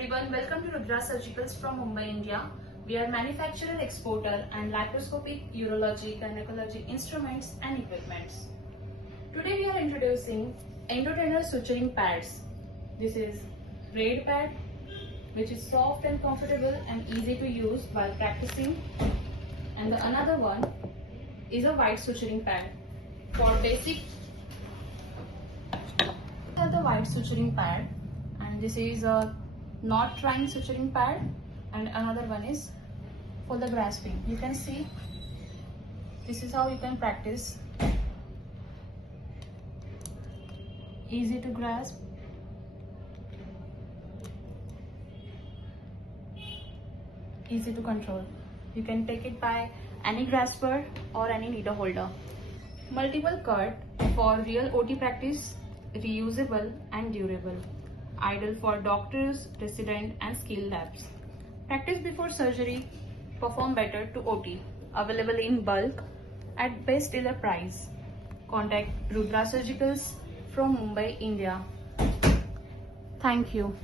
everyone, welcome to RUDRA Surgicals from Mumbai, India. We are manufacturer, exporter and laparoscopic, urology, gynecology instruments and equipments. Today we are introducing Endotrainer suturing pads. This is red pad which is soft and comfortable and easy to use while practicing, and the another one is a white suturing pad. For basic, these are the white suturing pad, and this is a not trying suturing pad, and another one is for the grasping. You can see this is how you can practice. Easy to grasp, easy to control. You can take it by any grasper or any needle holder. Multiple cut for real OT practice, reusable and durable. Ideal for doctors, resident and skill labs. Practice before surgery, perform better to OT. Available in bulk at best dealer price. Contact RUDRA Surgicals from Mumbai, India. Thank you.